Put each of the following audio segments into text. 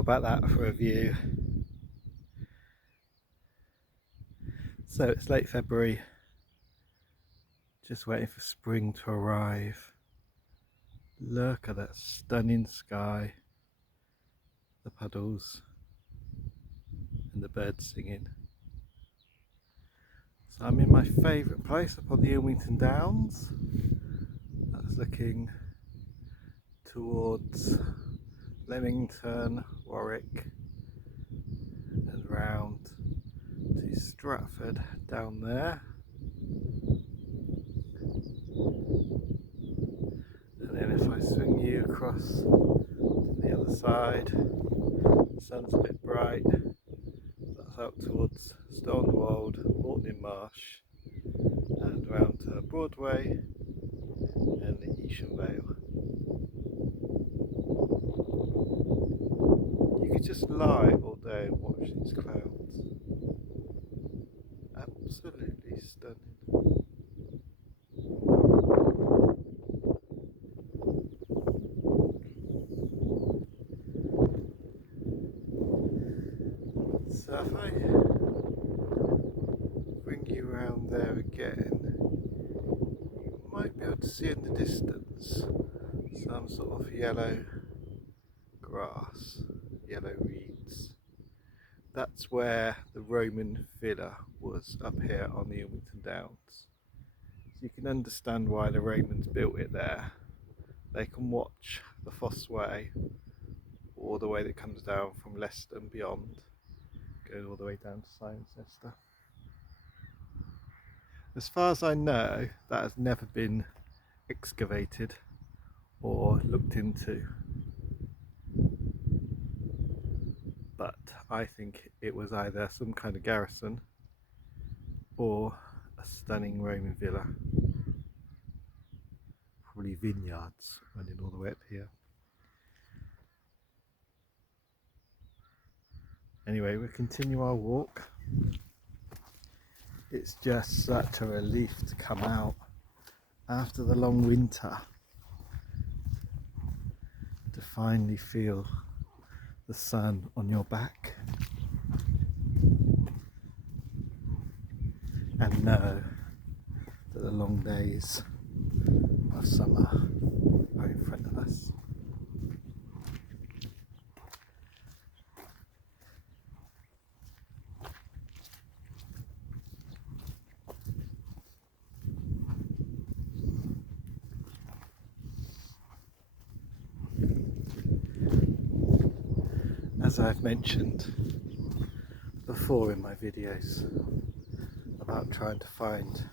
about that for a view? So it's late February, just waiting for spring to arrive. Look at that stunning sky, the puddles and the birds singing. So I'm in my favourite place up on the Ilmington Downs. That's looking towards Leamington, Warwick and round to Stratford down there. And then if I swing you across to the other side, the sun's a bit bright. That's out towards Stonewald, Mortning Marsh and round to Broadway and the Evesham Vale. You could just lie all day and watch these clouds. Absolutely stunning. So if I bring you around there again, you might be able to see in the distance some sort of yellow grass, yellow reeds. That's where the Roman villa was, up here on the Ilmington Downs. So you can understand why the Romans built it there. They can watch the Fosse Way, all the way that comes down from Leicester and beyond, going all the way down to Cirencester. As far as I know, that has never been excavated or looked into, but I think it was either some kind of garrison or a stunning Roman villa, probably vineyards running all the way up here. Anyway, we'll continue our walk. It's just such a relief to come out after the long winter, to finally feel the sun on your back and know that the long days of summer are in front of us. As I've mentioned before in my videos about trying to find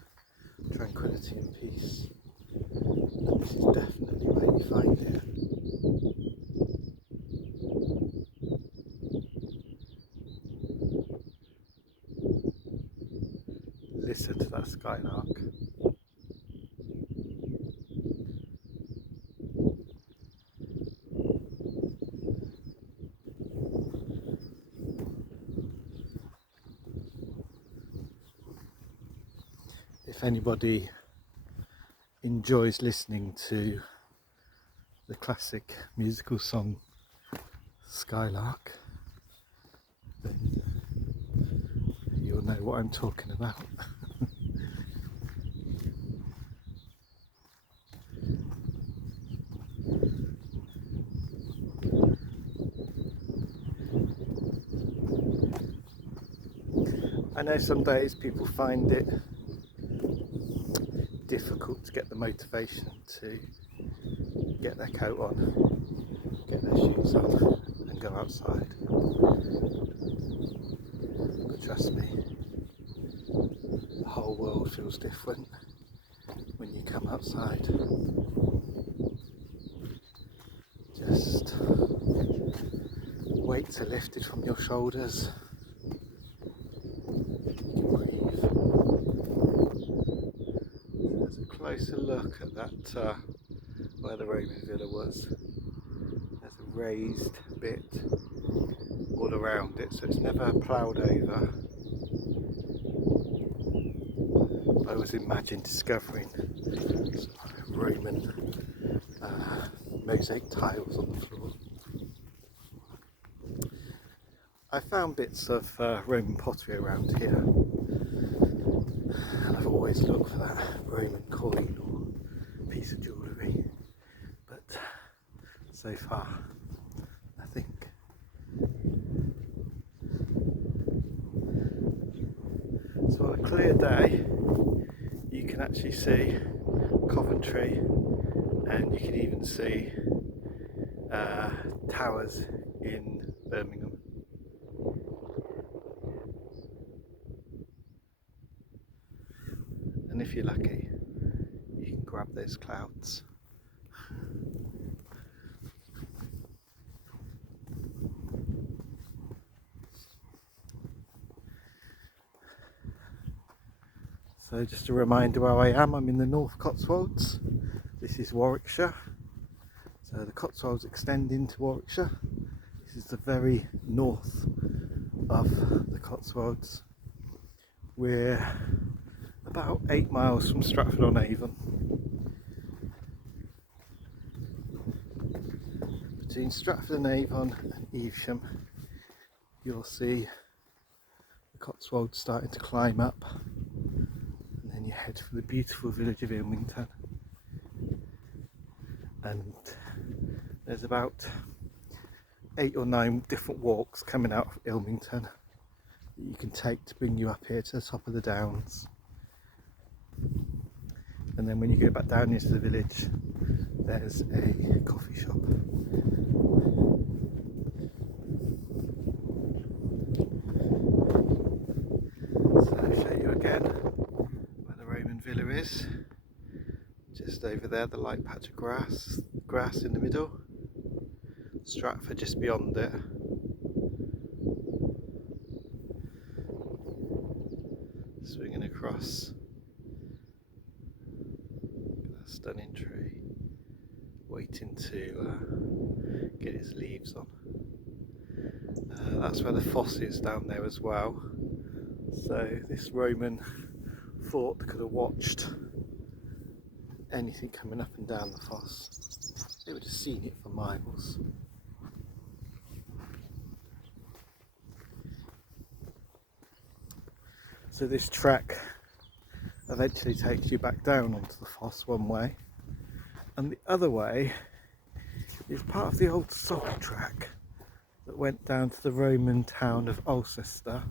tranquility and peace, and this is definitely where you find it. Listen to that skylark. If anybody enjoys listening to the classic musical song Skylark, then you'll know what I'm talking about. I know some days people find it difficult to get the motivation to get their coat on, get their shoes on and go outside. But trust me, the whole world feels different when you come outside. Just weights are lifted from your shoulders. Closer look at that where the Roman villa was. There's a raised bit all around it, so it's never ploughed over. I always imagine discovering some Roman mosaic tiles on the floor. I found bits of Roman pottery around here, and I've always looked for that Roman coin or piece of jewellery, but so far nothing. So on a clear day you can actually see Coventry, and you can even see towers in Birmingham. And if you're lucky, you can grab those clouds. So just a reminder where I am, I'm in the North Cotswolds. This is Warwickshire. So the Cotswolds extend into Warwickshire. This is the very north of the Cotswolds. We're about 8 miles from Stratford-on-Avon. Between Stratford-on-Avon and Evesham, you'll see the Cotswolds starting to climb up, and then you head for the beautiful village of Ilmington. And there's about 8 or 9 different walks coming out of Ilmington that you can take to bring you up here to the top of the downs. And then when you go back down into the village, there's a coffee shop. So I'll show you again where the Roman villa is. Just over there, the light patch of grass in the middle. Stratford just beyond it. Swinging across. Look at that stunning tree, waiting to get its leaves on. That's where the foss is down there as well. So this Roman fort could have watched anything coming up and down the foss. They would have seen it for miles. So this track eventually takes you back down onto the foss one way, and the other way is part of the old salt track that went down to the Roman town of Alcester,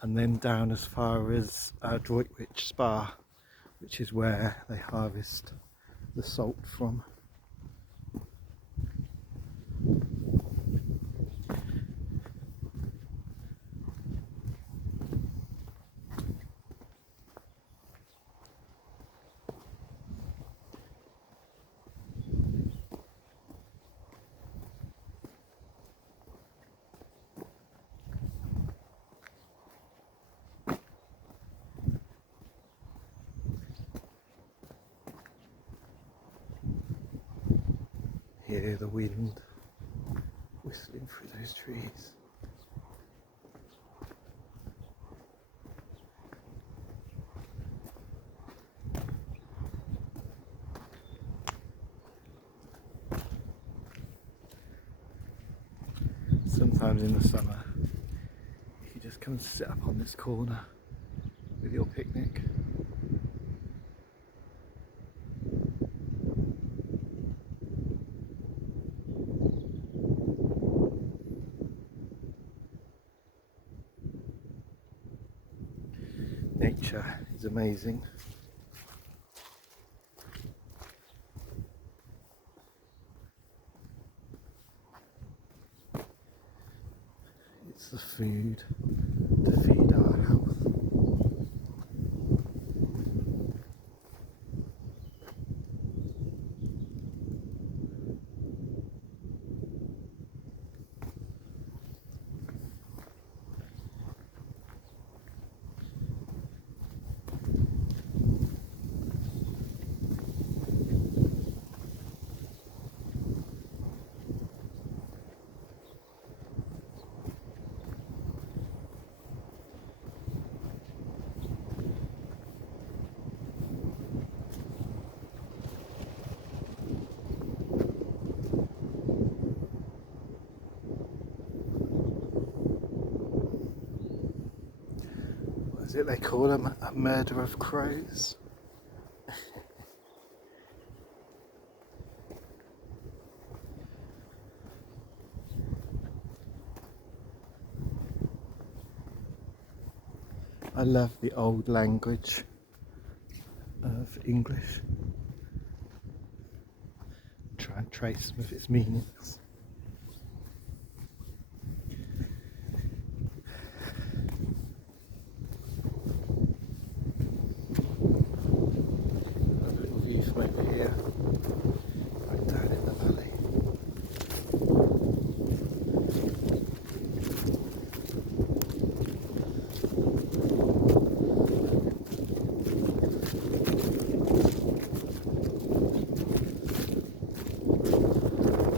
and then down as far as Droitwich Spa, which is where they harvest the salt from. Hear the wind whistling through those trees. Sometimes in the summer you can just come and sit up on this corner with your picnic. Nature is amazing. It's the food to feed our health. is it they call them? A murder of crows? I love the old language of English. Try and trace some of its meanings. A little view from over here, right down in the valley.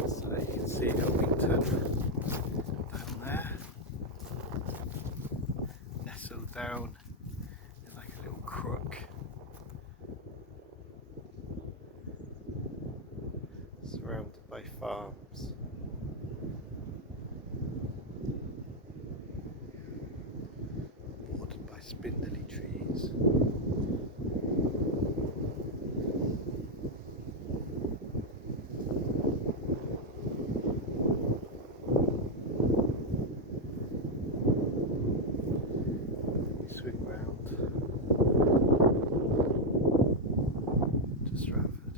So you can see Elmington down there, nestled down in like a little crook, surrounded by farms. Bordered by spindly trees. Swing round to Stratford.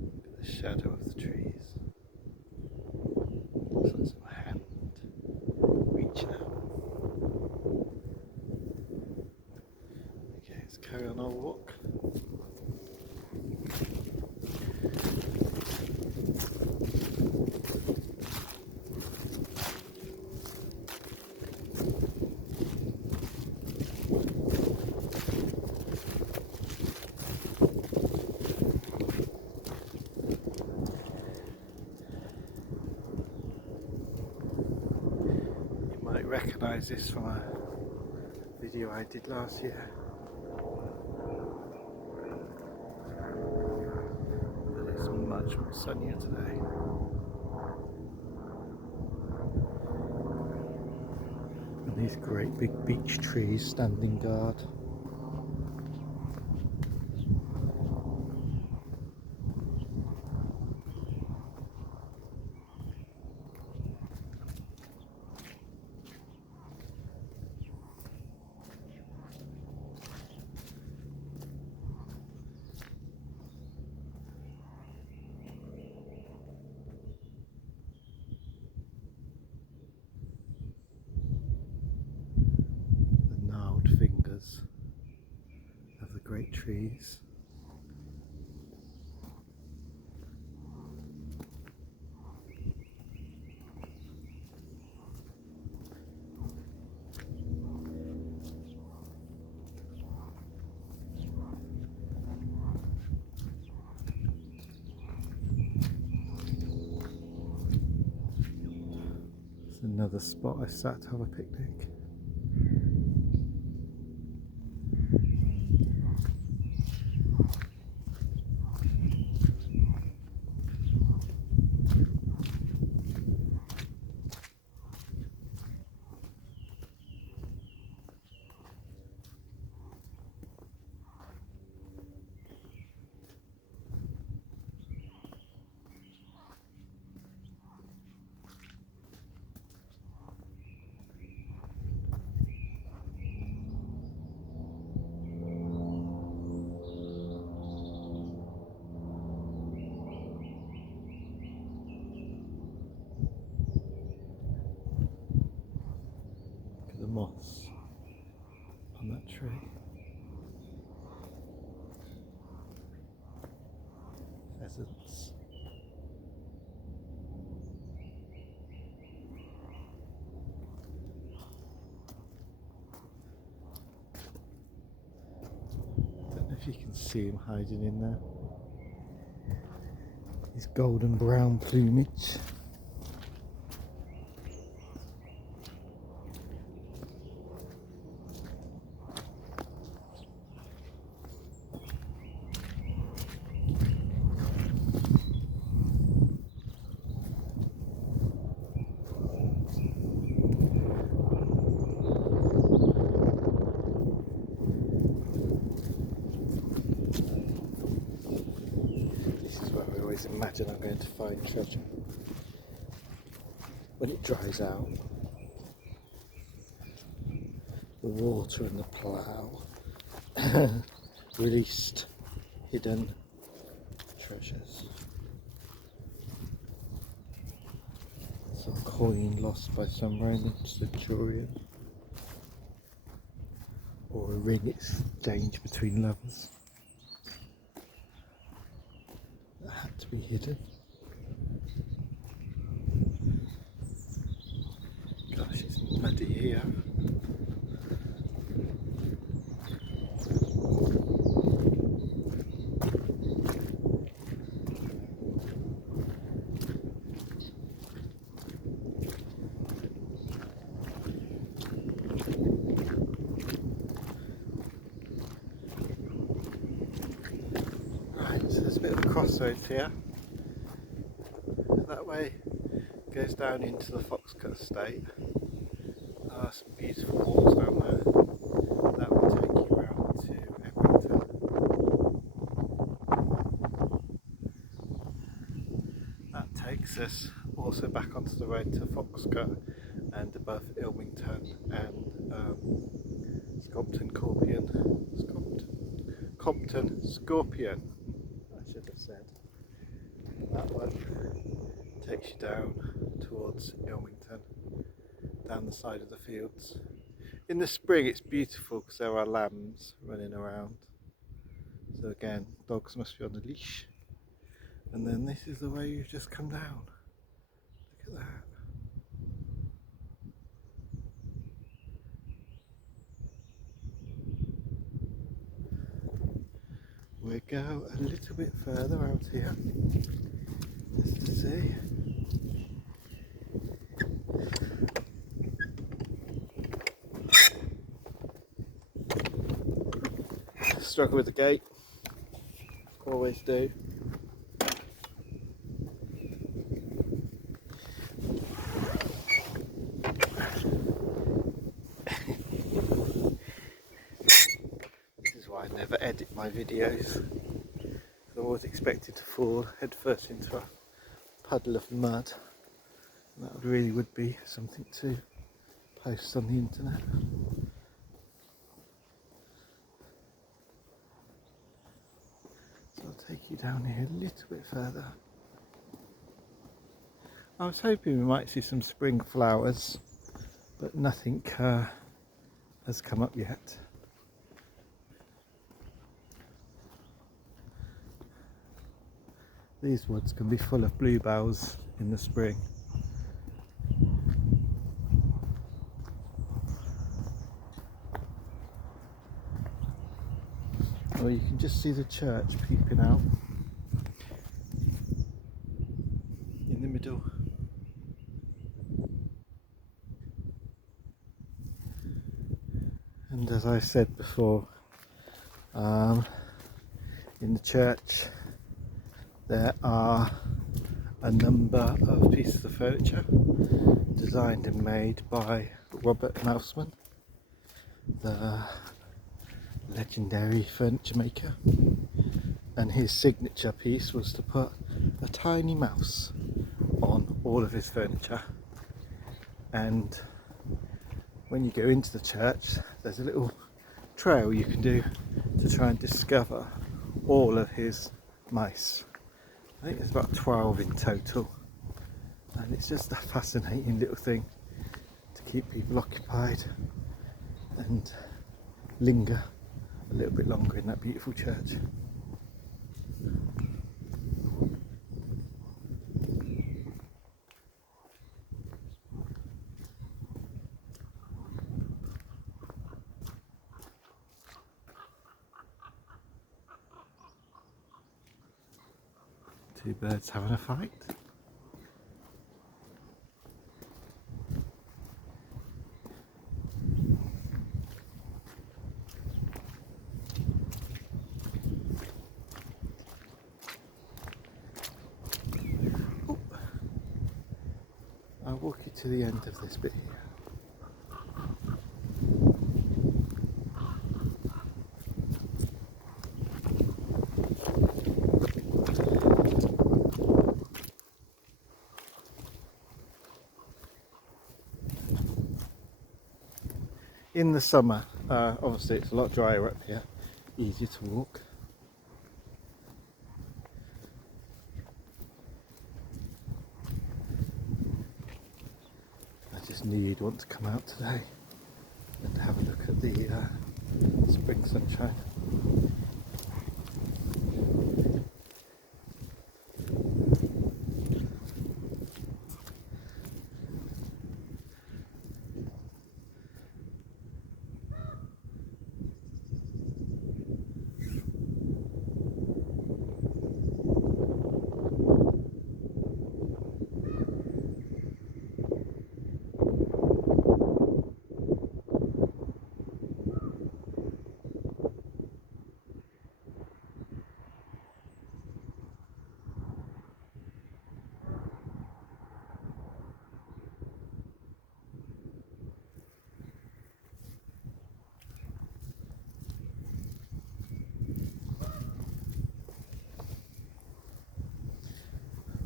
Look at the shadow of the trees. Looks like some hand reaching out. Okay, let's carry on our walk. You might recognise this from a video I did last year. But it's much more sunnier today. And these great big beech trees standing guard. The gnarled fingers of the great trees. It's another spot I sat to have a picnic. Look at the moss on that tree. Pheasants. Don't know if you can see him hiding in there. His golden brown plumage. always imagine I'm going to find treasure. When it dries out, the water and the plough released hidden treasures. Some coin lost by some Roman centurion, or a ring exchanged between lovers that had to be hidden. Gosh, it's muddy here. Right, so there's a bit of a crossroads here. That way goes down into the Foxcut estate. There are some beautiful walks down there. That will take you round to Edmonton. That takes us also back onto the road to Foxcut and above Ilmington and Compton Scorpion, I should have said. That one takes you down towards Ilmington, down the side of the fields. In the spring it's beautiful because there are lambs running around. So again, dogs must be on the leash. And then this is the way you've just come down. Look at that. We'll go a little bit further out here just to see. Struggle with the gate, always do. This is why I never edit my videos. I'm always expected to fall headfirst into a puddle of mud. And that really would be something to post on the internet. So I'll take you down here a little bit further. I was hoping we might see some spring flowers, but nothing has come up yet. These woods can be full of bluebells in the spring. Or you can just see the church peeping out in the middle. And as I said before, in the church there are a number of pieces of furniture designed and made by Robert Mouseman, the legendary furniture maker, and his signature piece was to put a tiny mouse on all of his furniture. And when you go into the church, there's a little trail you can do to try and discover all of his mice. I think there's about 12 in total, and it's just a fascinating little thing to keep people occupied and linger a little bit longer in that beautiful church. Two birds having a fight. Oh. I'll walk you to the end of this bit here. in the summer. Obviously it's a lot drier up here, easier to walk. I just knew you'd want to come out today and have a look at the spring sunshine.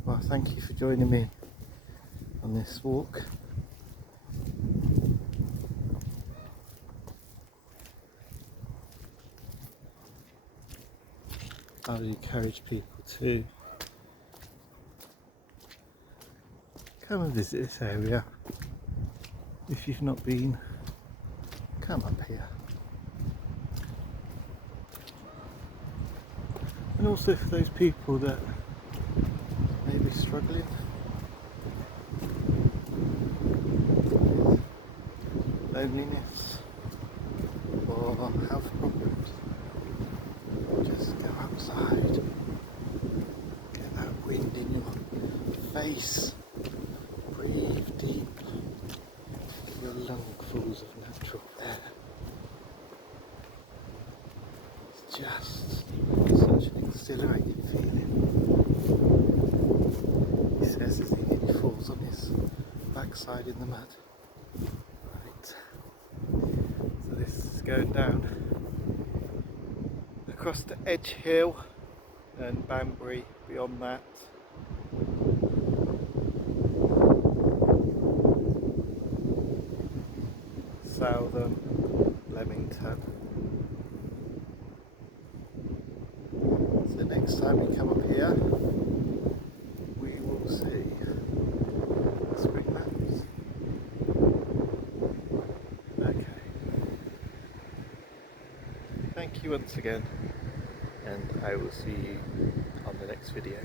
Well, thank you for joining me on this walk. I would encourage people to come and visit this area. If you've not been, come up here. And also for those people that may be struggling with loneliness or health problems, just go outside, get that wind in your face, breathe deep, fill your lungfuls of natural air. It's just such an exhilarating feeling. He says as he nearly falls on his backside in the mud. Right, so this is going down across to Edge Hill and Banbury beyond that. Southern Leamington. So next time we come up here, we will see the spring maps. Okay. Thank you once again, and I will see you on the next video.